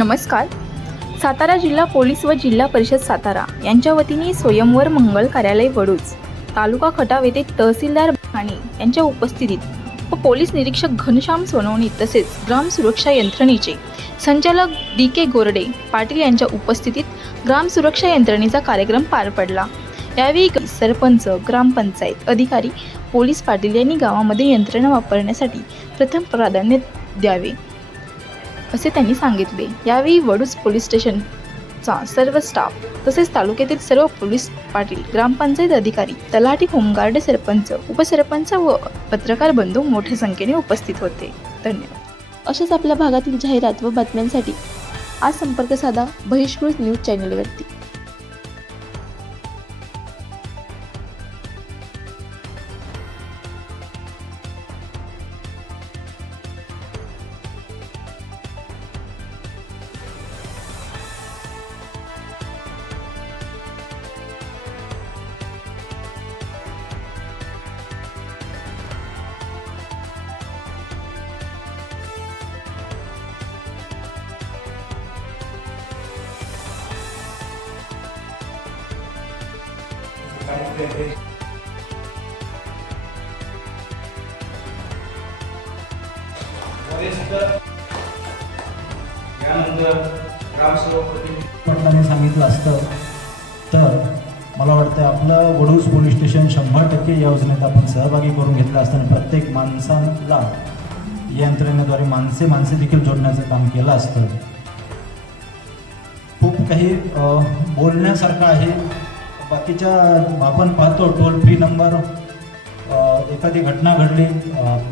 नमस्कार. सातारा जिल्हा पोलीस व जिल्हा परिषद सातारा यांच्या वतीने स्वयंवर मंगल कार्यालय वडूज तालुका खटाव येथे तहसीलदार भाणे यांच्या उपस्थितीत व पोलीस निरीक्षक घनश्याम सोनवणी तसेच ग्राम सुरक्षा यंत्रणेचे संचालक डी के गोरडे पाटील यांच्या उपस्थितीत ग्राम सुरक्षा यंत्रणेचा कार्यक्रम पार पडला. यावेळी सरपंच ग्रामपंचायत अधिकारी पोलीस पाटील यांनी गावामध्ये यंत्रणा वापरण्यासाठी प्रथम प्राधान्य द्यावे. असे त्यांनी सांगितले. यावेळी वडूज पोलीस स्टेशनचा सर्व स्टाफ तसेच तालुक्यातील सर्व पोलीस पाटील ग्रामपंचायत अधिकारी तलाठी होमगार्ड सरपंच उपसरपंच व पत्रकार बंधू मोठ्या संख्येने उपस्थित होते. धन्यवाद. अशाच आपल्या भागातील जाहिरात व बातम्यांसाठी आज संपर्क साधा बहिष्कृत न्यूज चॅनलवरती. पटनाने यानंतर ग्रामसेवक सांगितलं असतं. तर मला वाटतं आपलं वडूज पोलीस स्टेशन शंभर टक्के या योजनेत आपण सहभागी करून घेतलं असताना प्रत्येक माणसाला या यंत्रणेद्वारे माणसे माणसे देखील जोडण्याचं काम केलं असतं. खूप काही बोलण्यासारखं आहे. बाकीच्या आपण पाहतो टोल फ्री नंबर एखादी घटना घडली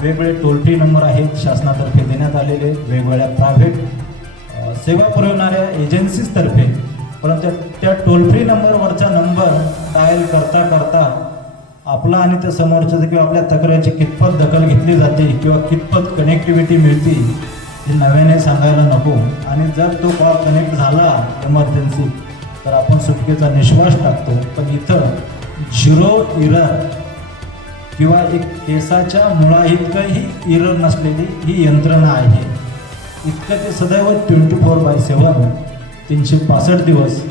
वेगवेगळे टोल फ्री नंबर आहेत शासनातर्फे देण्यात आलेले वेगवेगळ्या प्रायव्हेट सेवा पुरवणाऱ्या एजन्सीजतर्फे परंतु त्या टोल फ्री नंबरवरचा नंबर डायल करता करता आपला आणि त्या समोरच्या किंवा आपल्या तक्रारीची कितपत दखल घेतली जाते किंवा कितपत कनेक्टिव्हिटी मिळते हे नव्याने सांगायला नको. आणि जर तो कॉल कनेक्ट झाला इमर्जन्सी तर आपण सुटकेचा निश्वास टाकतो. पण इथं झिरो इरर किंवा एक केसाच्या मुळा इतकंही इरर नसलेली ही यंत्रणा आहे. इतकं ते सदैव ट्वेंटी फोर बाय सेवन तीनशे पासष्ट दिवस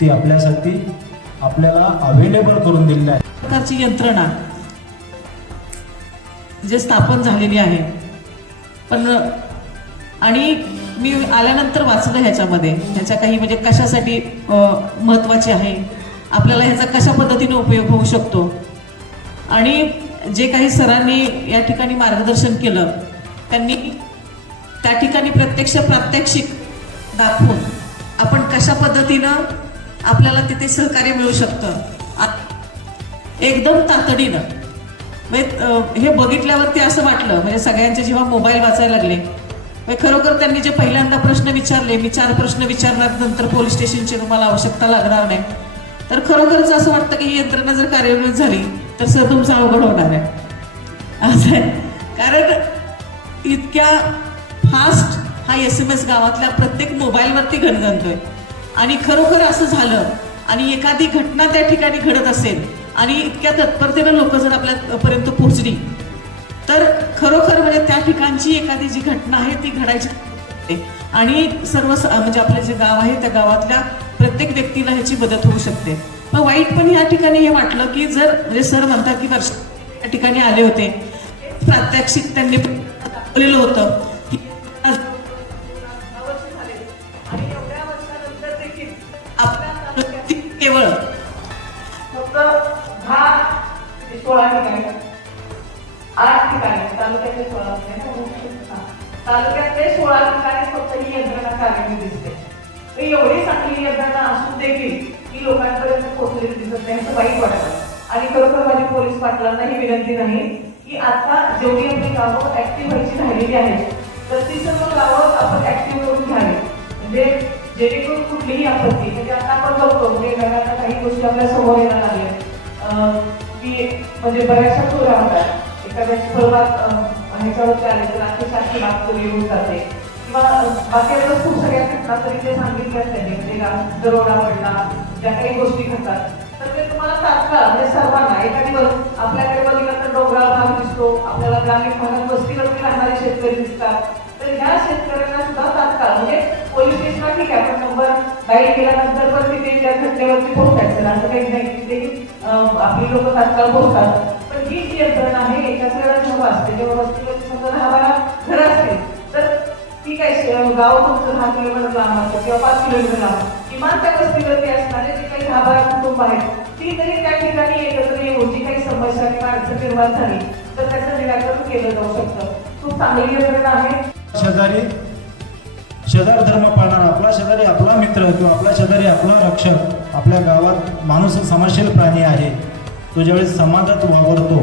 ती आपल्यासाठी आपल्याला अवेलेबल करून दिलेली आहे. प्रकारची यंत्रणा जे स्थापन झालेली आहे. पण आणि मी आल्यानंतर वाचलं ह्याच्यामध्ये. ह्याच्या काही म्हणजे कशासाठी महत्त्वाचे आहे? आपल्याला ह्याचा कशा पद्धतीने उपयोग होऊ शकतो? आणि जे काही सरांनी या ठिकाणी मार्गदर्शन केलं त्यांनी त्या ठिकाणी प्रत्यक्ष प्रात्यक्षिक दाखवून आपण कशा पद्धतीनं आपल्याला तिथे सहकार्य मिळू शकतं? आ- एकदम तातडीनं. म्हणजे हे बघितल्यावरती असं वाटलं. म्हणजे सगळ्यांचे जेव्हा मोबाईल वाचायला लागले खरोखर त्यांनी जे पहिल्यांदा प्रश्न विचारले मी चार प्रश्न विचारणार नंतर पोलीस स्टेशनची तुम्हाला आवश्यकता लागणार नाही. तर खरोखरच असं वाटतं की ही यंत्रणा जर कार्यान्वित झाली तर सर तुमचं अवघड होणार आहे. असं आहे. कारण इतक्या फास्ट हा एस एम एस गावातल्या प्रत्येक मोबाईलवरती घणघणतोय आणि खरोखर असं झालं आणि एखादी घटना त्या ठिकाणी घडत असेल आणि इतक्या तत्परतेनं लोक जर आपल्यापर्यंत पोहोचली तर खरोखर म्हणजे त्या ठिकाणची एखादी जी घटना आहे ती घडायची आणि सर्व स- म्हणजे आपलं जे गाव आहे त्या गावातल्या प्रत्येक व्यक्तीला ह्याची मदत होऊ शकते. मग वाईट पण या ठिकाणी हे वाटलं की जर म्हणजे सर म्हणतात की वर्ष त्या ठिकाणी आले होते. प्रात्यक्षिक त्यांनी दाखवलेलं होतं. नाही असं आणि खरोखर माझी पोलीस पाटलांना ही विनंती नाही की आता जेवढी आपली गावं ऍक्टिव्ह व्हायची राहिलेली आहेत तर ती सर्व गावं आपण ऍक्टिव्ह करून घ्यावी. म्हणजे जेणेकरून कुठलीही आपत्ती म्हणजे आता आपण बघतो म्हणजे घरात काही गोष्टी आपल्यासमोर येणार लागल्या. अं, की म्हणजे बऱ्याचशा चोऱ्या होतात. एखाद्याची परवात ह्याच्यावरती आले तर अशी सारखी लाभ चोरी होऊन जाते. किंवा बाकी खूप सगळ्या घटना तरी ते सांगितल्याच त्यांनी म्हणजे दरोडा पडला ज्या काही गोष्टी घडतात. तुम्हाला तात्काळ म्हणजे सर्वांना एखादी दिवस आपल्याकडे बघितलं तर डोंगराळ भाग दिसतो आपल्याला ग्रामीण भागात वस्तीवरती राहणारे शेतकरी दिसतात. तर ह्या शेतकऱ्यांना सुद्धा तात्काळ म्हणजे पोलीस नंबर काही केल्यानंतर पण तिथे त्या घटनेवरती पोहोचायचं असं काही नाही तिथे आपली लोक तात्काळ पोहोचतात. पण ही जी यंत्रणा आहे एका सगळ्यात जेव्हा असते जेव्हा वस्तीवरती समजा दहा बारा घर असते तर ठीक आहे गाव तुमचं दहा किलोमीटर लांब असतं किंवा पाच किलोमीटर लांब. किमान त्या वस्तीवरती असणारे जे दहा बारा कुटुंब आहेत. ती जरी त्या ठिकाणी एकत्र येऊन जी काही समस्या किंवा अडचण निर्माण झाली तर त्याचं निराकरण केलं जाऊ शकतं. खूप चांगली यंत्रणा आहे. शेजारी शेजार धर्म पाळणारा आपला शेजारी आपला मित्र किंवा आपला शेजारी आपला रक्षक आपल्या गावात माणूस समाजशील प्राणी आहे. तो ज्यावेळेस समाजात वावरतो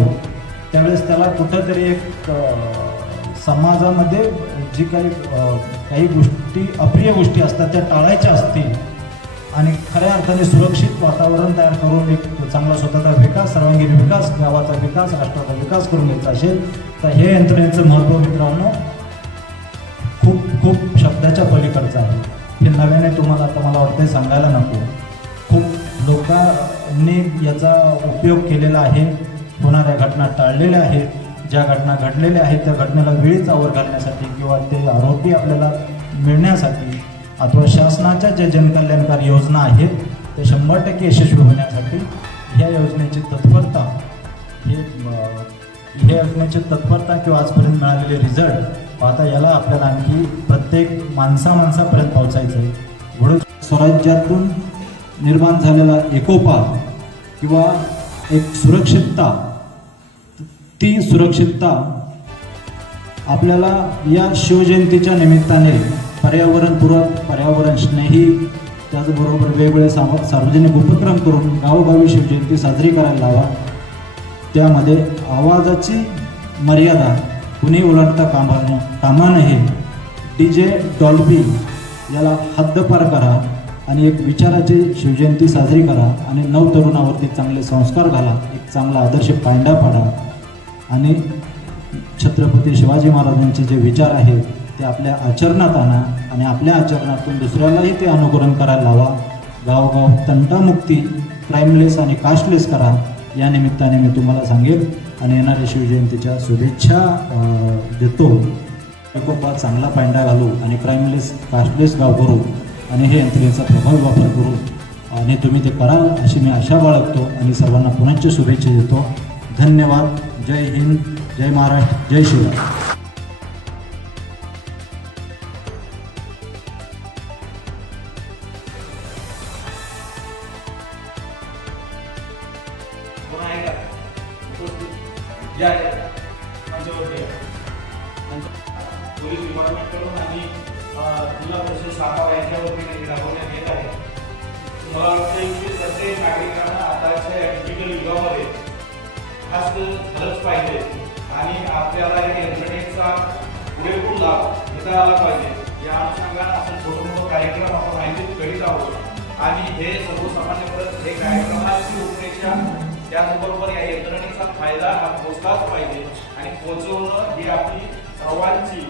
त्यावेळेस त्याला कुठंतरी एक समाजामध्ये जी काही काही गोष्टी अप्रिय गोष्टी असतात त्या टाळायच्या असतील आणि खऱ्या अर्थाने सुरक्षित वातावरण तयार करून एक चांगला स्वतःचा विकास सर्वांगीण विकास गावाचा विकास राष्ट्राचा विकास करून घ्यायचा असेल तर हे यंत्रणेचं महत्त्व मित्रांनो खूप खूप शब्दाच्या पलीकडचं आहे. हे नव्याने तुम्हाला आता मला वाटतं सांगायला नको. खूप लोकांनी याचा उपयोग केलेला आहे. होणाऱ्या घटना टाळलेल्या आहेत. ज्या घटना घडलेल्या आहेत त्या घटनेला वेळीच आवर घालण्यासाठी किंवा ते आरोपी आपल्याला मिळण्यासाठी अथवा शासनाच्या ज्या जनकल्याणकारी योजना आहेत ते शंभर टक्के यशस्वी होण्यासाठी ह्या योजनेची तत्परता हे ह्या योजनेची तत्परता किंवा आजपर्यंत मिळालेले रिझल्ट पाहता याला आपल्याला आणखी प्रत्येक माणसा माणसापर्यंत पोहोचायचं आहे. म्हणून स्वराज्यातून निर्माण झालेला एकोपा किंवा एक सुरक्षितता ती सुरक्षितता आपल्याला या शिवजयंतीच्या निमित्ताने पर्यावरणपूरक पर्यावरण स्नेही त्याचबरोबर वेगवेगळे साम सार्वजनिक उपक्रम करून गावोगावी शिवजयंती साजरी करायला लावा. त्यामध्ये आवाजाची मर्यादा कुणी ओलांडता कामा कामा नये. डी जे डॉल्बी याला हद्दपार करा आणि एक विचाराची शिवजयंती साजरी करा आणि नव तरुणावरती चांगले संस्कार घाला. एक चांगला आदर्श पांडा पाडा. आणि छत्रपती शिवाजी महाराजांचे जे विचार आहेत ते आपल्या आचरणात आणा आणि आपल्या आचरणातून दुसऱ्यालाही ते अनुकरण करायला लावा. गावगाव तंटामुक्ती क्राईमलेस आणि कास्टलेस करा. या निमित्ताने मी तुम्हाला सांगेल आणि येणाऱ्या शिवजयंतीच्या शुभेच्छा देतो. एकोपा चांगला पांडा घालू आणि क्राईमलेस कास्टलेस गाव करू आणि हे यंत्रणेचा प्रभावी वापर करू. आणि तुम्ही ते कराल अशी मी आशा बाळगतो आणि सर्वांना पुनश्च शुभेच्छा देतो. धन्यवाद. जय हिंद. जय महाराष्ट्र. जय शिवराय. डिपार्टमेंटकडून आणि जिल्हा परिषद शाखा यांच्या वतीने राबवण्यात येत आहे. मला वाटतं की प्रत्येक नागरिकांना आताच्या डिजिटल युगामध्ये खास झालंच पाहिजे आणि आपल्याला या यंत्रणेचा पुरेपूर लाभ घेता आला पाहिजे. या अनुषंगाने असं छोटं मोठं कार्यक्रम आपण आयोजित करीत आहोत. आणि हे सर्वसामान्यपणे हे कार्यक्रमाची उद्देशा त्याचबरोबर या यंत्रणेचा फायदा हा पोचलाच पाहिजे. आणि पोचवणं ही आपली सर्वांची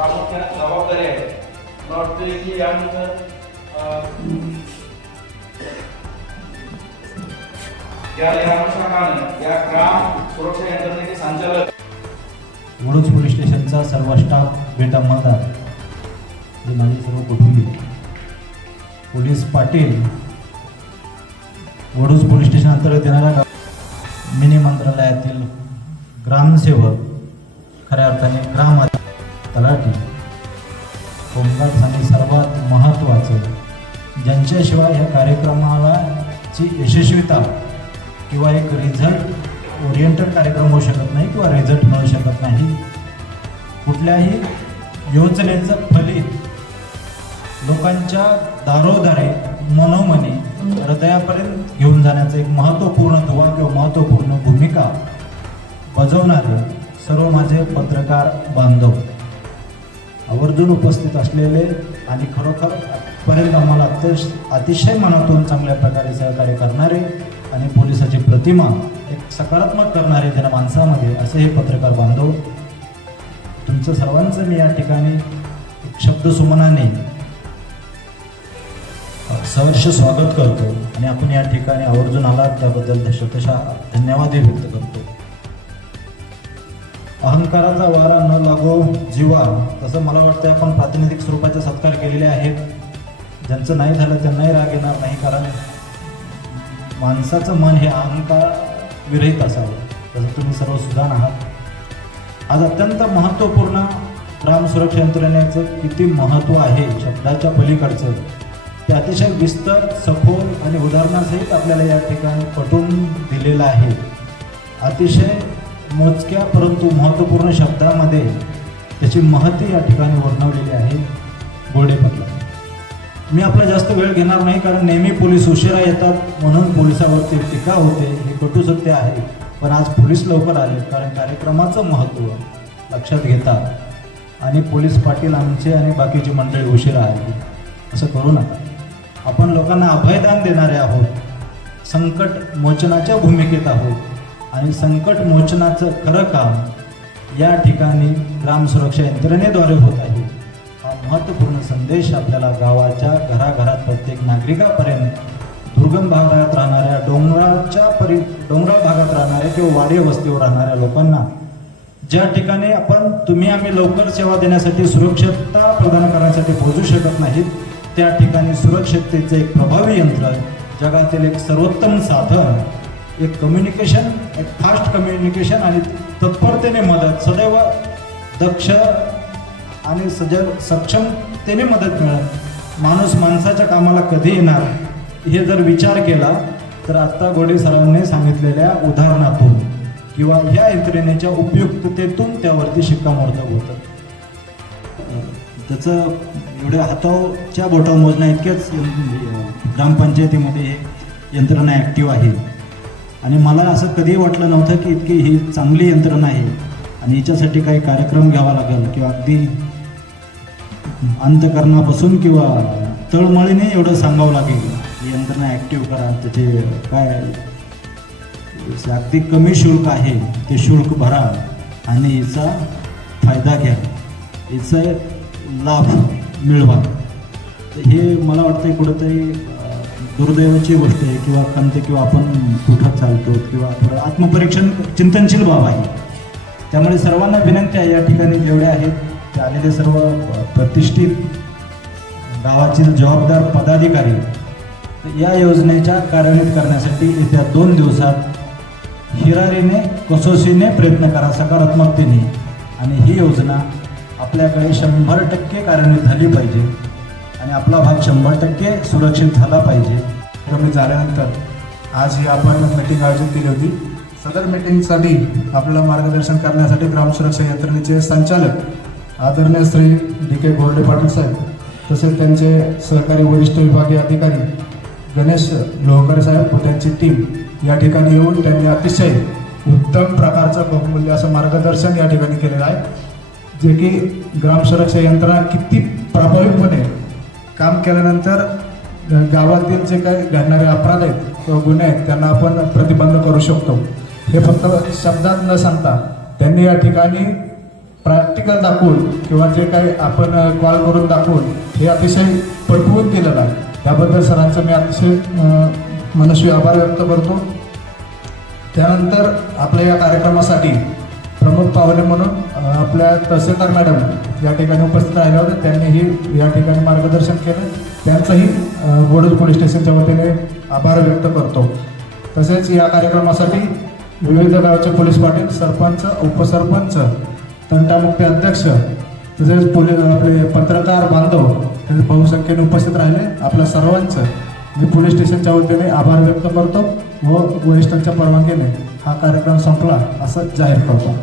प्रामुख्याने जबाबदारी आहे. मला वाटतं की यानंतर अं, या या या ग्राम सुरक्षा यंत्रणेचे संचालक. वडूज पोलीस स्टेशनचा सर्व स्टाफ बेटा मतदार जे माझे सर्व कुटुंबीय. Police Patil Vaduj police station अंतर्गत येणाऱ्या मिनी मंत्रालयातील ग्रामसेवक खऱ्या अर्थाने ग्राम तलाठी होमगार्ड्स आणि सर्वात महत्त्वाचं ज्यांच्याशिवाय ह्या कार्यक्रमाला ची यशस्वीता किंवा एक रिझल्ट ओरिएंटेड कार्यक्रम होऊ शकत नाही किंवा रिझल्ट मिळू शकत नाही कुठल्याही योजनेचं फलित लोकांच्या दारोदारे मनोमनी हृदयापर्यंत घेऊन जाण्याचं एक महत्त्वपूर्ण दुवा किंवा महत्त्वपूर्ण भूमिका बजावणारे सर्व माझे पत्रकार बांधव. आवर्जून उपस्थित असलेले आणि खरोखर पर्यंत आम्हाला अतिश अतिशय मनातून चांगल्या प्रकारे सहकार्य करणारे आणि पोलिसाची प्रतिमा एक सकारात्मक करणारे जन माणसामध्ये असे हे पत्रकार बांधव तुमचं सर्वांचं मी या ठिकाणी एक शब्दसुमनाने सहर्ष स्वागत करतो आणि आपण या ठिकाणी आवर्जून आलात. त्याबद्दल शतशः धन्यवादही व्यक्त करतो. अहंकाराचा वारा न लागो जीवा तसं मला वाटतं आपण प्रातिनिधिक स्वरूपाचे सत्कार केलेले आहेत. ज्यांचं नाही झालं त्यांनाही राग येणार नाही कारण माणसाचं मन हे अहंकार विरहित असावं. तसं तुम्ही सर्व सुधान आहात. आज अत्यंत महत्त्वपूर्ण ग्राम सुरक्षा यंत्रणेचं किती महत्त्व आहे शब्दाच्या पलीकडचं ते अतिशय विस्तर सखोल आणि उदाहरणासहित आपल्याला या ठिकाणी पटवून दिलेलं आहे. अतिशय मोजक्या परंतु महत्त्वपूर्ण शब्दामध्ये त्याची महती या ठिकाणी वर्णवलेली आहे. गोडेपतला मी आपला जास्त वेळ घेणार नाही कारण नेहमी पोलीस उशिरा येतात म्हणून पोलिसावरती टीका होते. हे कटू सत्य आहे पण आज पोलीस लवकर आले कारण कार्यक्रमाचं महत्त्व लक्षात घेतात आणि पोलीस पाटील आमचे आणि बाकीची मंडळी उशिरा आली. असं करू नका. आपण लोकांना अभयदान देणारे आहोत संकट मोचनाच्या भूमिकेत आहोत. आणि संकट मोचनाचं खरं काम या ठिकाणी ग्राम सुरक्षा यंत्रणेद्वारे होत आहे. हा महत्त्वपूर्ण संदेश आपल्याला गावाच्या घराघरात प्रत्येक नागरिकापर्यंत दुर्गम भागात राहणाऱ्या डोंगराच्या परि डोंगराळ भागात राहणाऱ्या किंवा वाडी वस्तीवर राहणाऱ्या लोकांना ज्या ठिकाणी आपण तुम्ही आम्ही लवकर सेवा देण्यासाठी सुरक्षितता प्रदान करण्यासाठी पोहोचू शकत नाहीत त्या ठिकाणी सुरक्षिततेचं एक प्रभावी यंत्र जगातील एक सर्वोत्तम साधन एक कम्युनिकेशन एक फास्ट कम्युनिकेशन आणि तत्परतेने मदत. सदैव दक्ष आणि सजग सक्षमतेने मदत मिळत माणूस माणसाच्या कामाला कधी येणार? हे जर विचार केला तर आत्ता गोडे सरांनी सांगितलेल्या उदाहरणातून किंवा ह्या यंत्रणेच्या उपयुक्ततेतून त्यावरती शिक्कामोर्तब होतं. त्याचं एवढ्या हाताच्या बोटावर मोजण्या इतक्याच ग्रामपंचायतीमध्ये हे यंत्रणा ॲक्टिव्ह आहे. आणि मला असं कधी वाटलं नव्हतं की इतकी ही चांगली यंत्रणा आहे. आणि हिच्यासाठी काही कार्यक्रम घ्यावा लागेल किंवा अगदी अंतकरणापासून किंवा तळमळीने एवढं सांगावं लागेल. ही यंत्रणा ॲक्टिव्ह करा. त्याचे काय अगदी कमी शुल्क आहे. ते शुल्क भरा आणि हिचा फायदा घ्या. हिचा लाभ मिळवा. तर हे मला वाटतं कुठंतरी दुर्दैवाची गोष्ट आहे किंवा खंत किंवा आपण कुठं चालतो किंवा थोडं आत्मपरीक्षण चिंतनशील बाब आहे. त्यामुळे सर्वांना विनंती आहे या ठिकाणी जेवढे आहेत. ते आलेले सर्व प्रतिष्ठित गावातील जबाबदार पदाधिकारी या योजनेच्या कार्यान्वित करण्यासाठी येत्या दोन दिवसात हिरारीने कसोशीने प्रयत्न करा सकारात्मकतेने आणि ही योजना आपल्याकडे शंभर टक्के कार्यान्वित झाली पाहिजे. आणि आपला भाग शंभर टक्के सुरक्षित झाला पाहिजे. कमी झाल्यानंतर आज ही आपण मीटिंग आयोजित केली होती. सदर मीटिंगसाठी आपल्याला मार्गदर्शन करण्यासाठी ग्रामसुरक्षा यंत्रणेचे संचालक आदरणीय श्री डी के गोरडे पाटील साहेब तसेच त्यांचे सहकारी वरिष्ठ विभागीय अधिकारी गणेश लोहकर साहेब व त्यांची टीम या ठिकाणी येऊन त्यांनी अतिशय उत्तम प्रकारचं बहुमूल्य असं मार्गदर्शन या ठिकाणी केलेलं आहे. जे की ग्रामसुरक्षा यंत्रणा किती प्रभावीपणे काम केल्यानंतर गावातील जे काही घडणारे अपराध आहेत किंवा गुन्हे आहेत त्यांना आपण प्रतिबंध करू शकतो. हे फक्त शब्दात न सांगता त्यांनी या ठिकाणी प्रॅक्टिकल दाखवून किंवा जे काही आपण कॉल करून दाखवून हे अतिशय पटवून केलेलं आहे. त्याबद्दल सरांचं मी अतिशय मनस्वी आभार व्यक्त करतो. त्यानंतर आपल्या या कार्यक्रमासाठी प्रमुख पाहुणे म्हणून आपल्या तहसीलदार मॅडम या ठिकाणी उपस्थित राहिल्या होत्या त्यांनीही या ठिकाणी मार्गदर्शन केलं. त्यांचंही अ, गोडज पोलीस स्टेशनच्या वतीने आभार व्यक्त करतो. तसेच या कार्यक्रमासाठी विविध गावचे पोलीस पाटील सरपंच उपसरपंच तंटामुक्ती अध्यक्ष तसेच पोलीस आपले पत्रकार बांधव त्यांचे बहुसंख्येने उपस्थित राहिले. आपल्या सर्वांचं मी पोलीस स्टेशनच्या वतीने आभार व्यक्त करतो व वरिष्ठांच्या परवानगीने हा कार्यक्रम संपला असं जाहीर करतो.